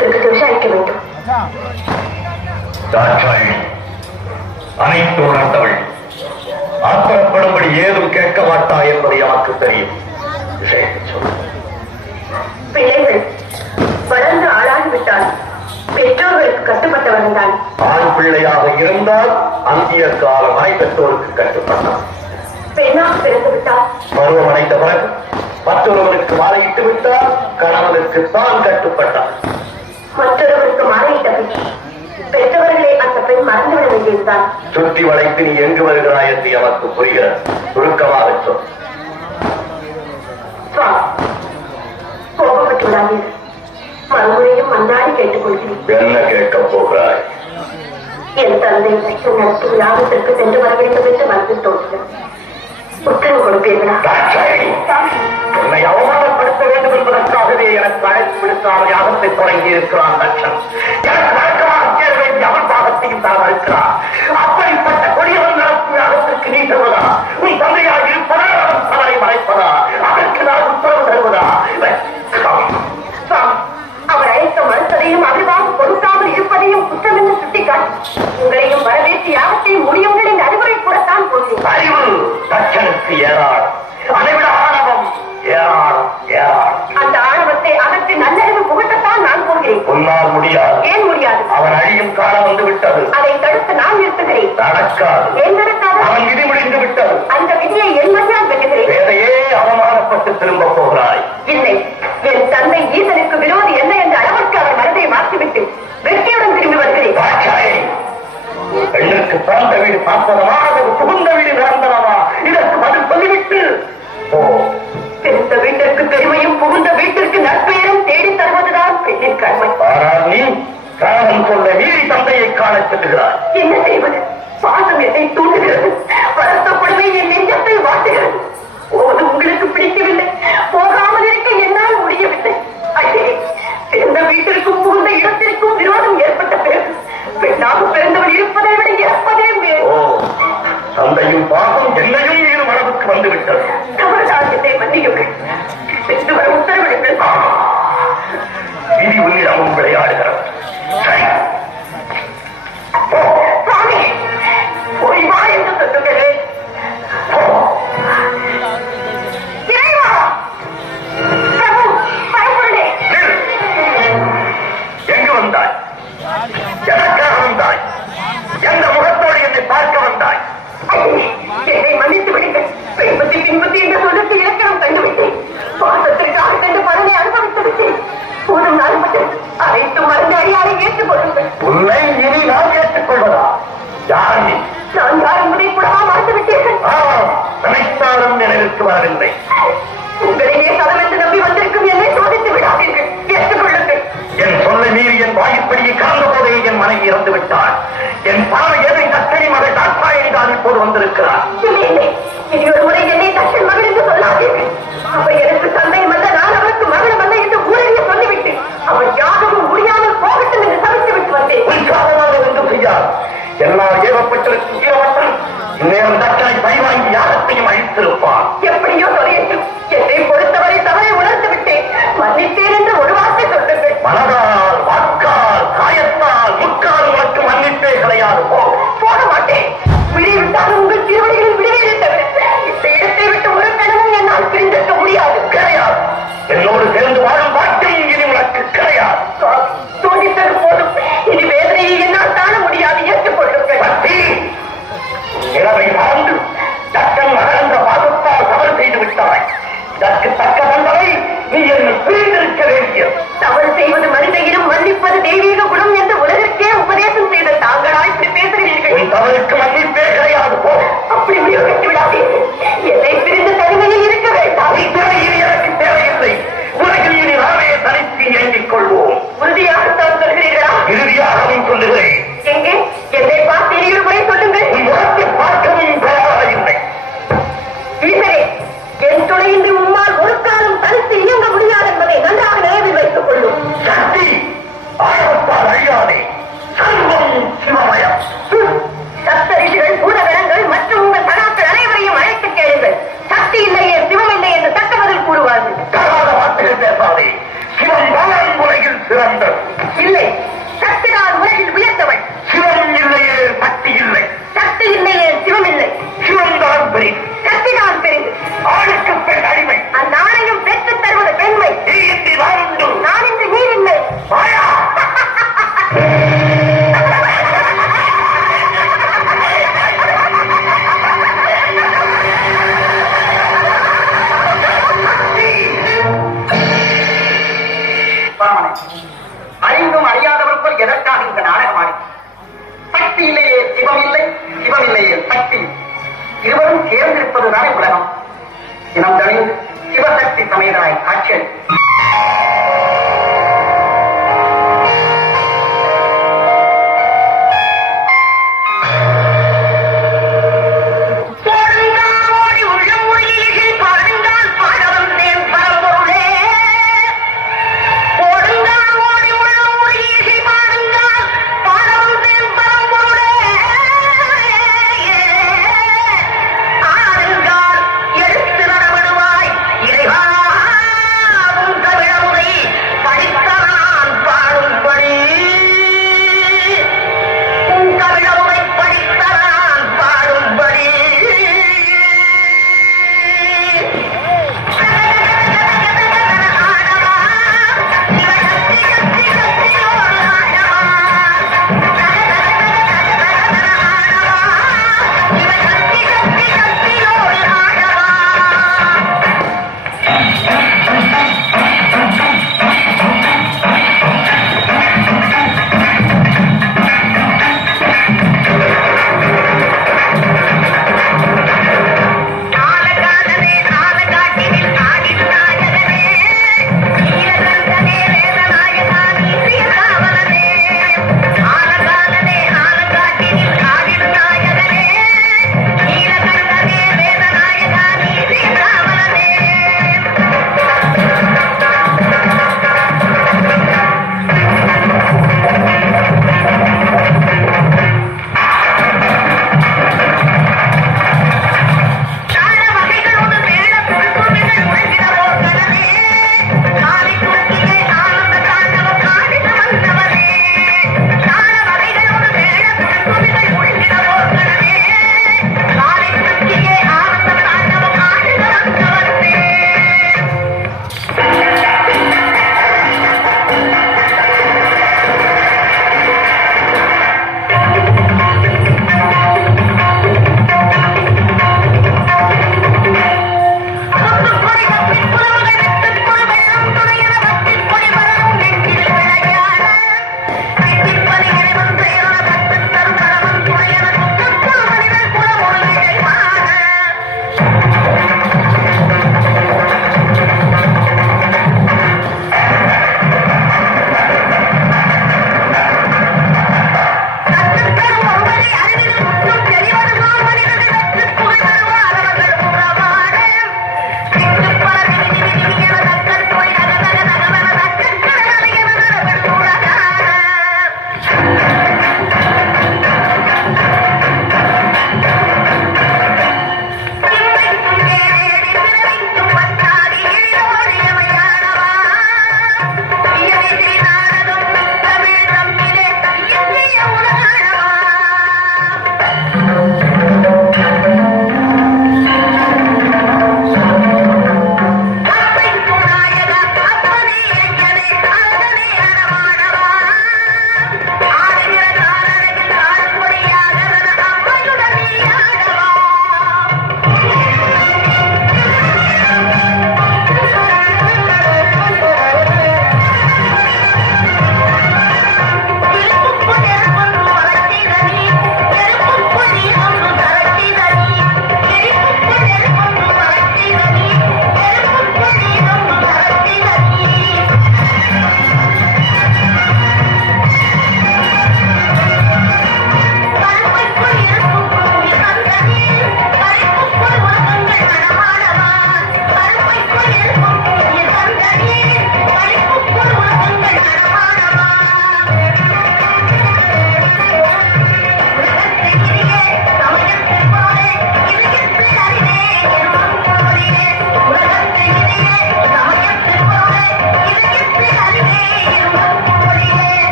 குடும்பத்திற்கு விசாரிக்க வேண்டும். அனைத்து உணர்ந்தவள் ஆத்திரப்படும்படி ஏதும் கேட்க மாட்டா என்பதை எனக்கு தெரியும். பிள்ளைகள் வளர்ந்து ஆளாகிவிட்டால் பெற்றோர்களுக்கு கட்டுப்பட்டவன் தான். ஆண் பிள்ளையாக இருந்தால் அந்திய காலமாய் பெற்றோருக்கு கட்டுப்பட்டான். பெண்ணாக பிறந்து விட்டால் பருவம் அடைந்த பிறகு மற்றொருவருக்கு மாலையிட்டு விட்டால் கணவனுக்கு தான் கட்டுப்பட்டான். மற்றொருவருக்கு மாலையிட்ட பெற்றவர்களே அந்த பெண் மறந்துவிட வேண்டியதுதான். சுற்றி வளைத்து நீ எங்கு வருகிறாய் என்று எனக்கு புரிகிறது. சுருக்கமாக சொல். கோபப்பட்டு விடாதீர்கள். மறுமுறையும் மன்றாடி கேட்டுக் கொள்கிறேன். என்ன கேட்கப் போகிறாய்? என் தந்தை லட்சம் நடத்தும் யாகத்திற்கு சென்று வர வேண்டும் என்று மனதில் தோன்றுகிறது. உத்தரவு கொடுப்பீர்களா? என்னை அவமானப்படுத்த வேண்டும் என்பதற்காகவே எனக்கு அழைப்பு விடுக்காமல் யாகத்தை தொடங்கி இருக்கிறான் லட்சம். எனக்கு வழக்கமாக சேர வேண்டிய அவன் பாகத்தையும் தான் இருக்கிறான். அப்படிப்பட்ட கொடியவன் நடத்தும் யாகத்திற்கு நீ செல்வதா? உன் தந்தையாக இருப்பதா? அவன் தவறை மறைப்பதா? அதற்கு நான் உத்தரவு தருவதா? அவர் அழைத்த மறுத்ததையும் அறிவாக கொடுக்காமல் இருப்பதையும் குற்றம் என்று சுட்டிக்காட்டி உங்களையும் வரவேற்று யாகத்தையும் முடியுங்களின் அறிவுரை கூடத்தான் போகிறேன். அறிவு லட்சனுக்கு ஏராளம், அதைவிட ஆணவம் ஏராளம் ஏராளம். அந்த ஆணவத்தை அகற்றி நல்லறிவு புகட்டத்தான் நான் போகிறேன். உன்னால் முடியாது. ஏன் முடியாது? அவன் அழியும் காலம் வந்து விட்டது. அதை தடுத்து நான் நிறுத்துகிறேன். நடக்காது. ஏன் நடக்காது? அவன் விதி முடிந்து விட்டது. அந்த விதியை என் மதியால் வெல்லுகிறேன். வேறையே அவமானப்பட்டு திரும்ப போகிறாய். இல்லை, என் தந்தை ஈசனுக்கு விரோதி என்ன என்ற அளவுக்கு அவர் மனதை மாற்றிவிட்டு வெற்றியுடன் திரும்பி வருகிறேன். பெண்ணுக்கு பிறந்த வீடு பார்ப்பதமாக புகுந்த வீடு நிரந்தரமா? இதற்கு பதில் சொல்லிவிட்டு பிறந்த வீட்டிற்கு பெருமையும் புகுந்த வீட்டிற்கு நற்பெயரும் தேடி தருவதுதான் பெண்ணின் கடமை. ஆனால் நீ கணவன் சொல்ல மீறி தந்தையை காண செல்கிறாய். என்ன செய்வது? பாசம் என்னை தூண்டுகிறது, வருத்தப்படுவே என் நெஞ்சத்தை வாட்டுகிறது. போது உங்களுக்கு பிடிக்கவில்லை, போகாமல் இருக்க என்னால் முடியவில்லை. ஐயே, பிறந்த வீட்டிற்கும் புகுந்த இடத்திற்கும் விரோதம் ஏற்பட்ட பிறகு பெண்ணாக பிறந்தவள் இருப்பதை விட இறப்பதே மேல். தந்தையும் பாசம் என்னையும் இரு மனதுக்கு வந்துவிட்டது. தவறுதான், என்னை மன்னியுங்கள். சென்று வர உத்தரவிடுங்கள். விதி உன்னிடமும் விளையாடுகிறது. சுவாமி, போய் வா என்று சொல்லுகிறேன். எங்கு வந்தாய்? எதற்காக வந்தாய்? எந்த முகத்தோடு என்னை பார்க்க வந்தாய்? என்னை மன்னித்து விடுங்கள். பின்பற்றி பின்பற்றி என்ற சொல்லுக்கு இலக்கணம் கண்டுவிட்டேன். பாசத்திற்காக கண்டு பலனை அனுபவித்து விட்டேன். போதும் நாள் மட்டும் அனைத்து மருந்து அடியாரை ஏற்றுக் கொள்ளுங்கள். உன்னை இனி நான் ஏற்றுக்கொள்வதா? யார் நீ? நான் யார் என்பதை கூடவா மறந்து விட்டீர்கள்? நினைத்தாலும் நினைவிற்கு வரவில்லை. உங்களையே சதவென்று நம்பி வந்திருக்கும் என்னை சோதித்து விடாதீர்கள். ஏற்றுக்கொள்ளுங்கள். என் சொல்லை மீறி என் வாய்ப்படியை கலந்த போதே என் மனைவி இறந்து விட்டார். என் பார்வை எதை தட்டணி மகள் தாட்சாயணி தான் இப்போது வந்திருக்கிறார். இல்லை, இனி ஒரு முறை என்னை தட்சன் மகள் என்று சொல்லாதீர்கள். அவர் எனக்கு தந்தை அல்ல, நான் அவருக்கு மகளும் அல்ல என்று ஊரறிய சொல்லிவிட்டு அவர் யாகவும் முடியாமல் போகட்டும் என்று தவிர்த்து விட்டு வந்தேன். உற்சாகமாக ஒன்றும் செய்யார். எல்லார் ஏவப்பட்டிருக்கும் ஈரவட்டன் இந்நேரம் தட்டனை பைவாங்கி யாகத்தையும் அழித்திருப்பார். எப்படியோ தொலையட்டும். என்னை பொறுத்தவரை தவறை உணர்ந்து விட்டேன். மன்னித்தேன் என்று ஒரு வார்த்தை சொல்லுங்கள். மனதால், வாக்கால், காயத்தால், முக்கால் உனக்கு மன்னிப்பே கிடையாது. போக மாட்டேன். விடிவிட்டாலும் உங்கள் திருவடிகளில் விடுவேன் தவிர இந்த இடத்தை விட்டு ஒரு கணமும் என்னால் பிரிந்திருக்க முடியாது. உயர்ந்தது. இல்லை, சக்திதான் உலகில் உயர்ந்தவள். சிவம் இல்லையே சக்தி இல்லை. சக்தி இல்லையே சிவம் இல்லை. சிவம்தான் பெரியது. சக்திதான் பெரிது. ஆணுக்கு பெண் அடிமை. அந்த ஆணையும் பெற்றுத் தருவது பெண்மை. நீ இன்றி நான் உண்டு. நான் இன்று நீர் இல்லை. மாயா. அறிந்தும் அறியாதவர்கள் எதற்காக இந்த நாடகமாடி? சக்தி இல்லையே சிவம் இல்லை, சிவம் இல்லையே சக்தி. இருவரும் சேர்ந்திருப்பதுதானே உலகம். இனம் தணிந்து சிவசக்தி சமேதராய் காட்சி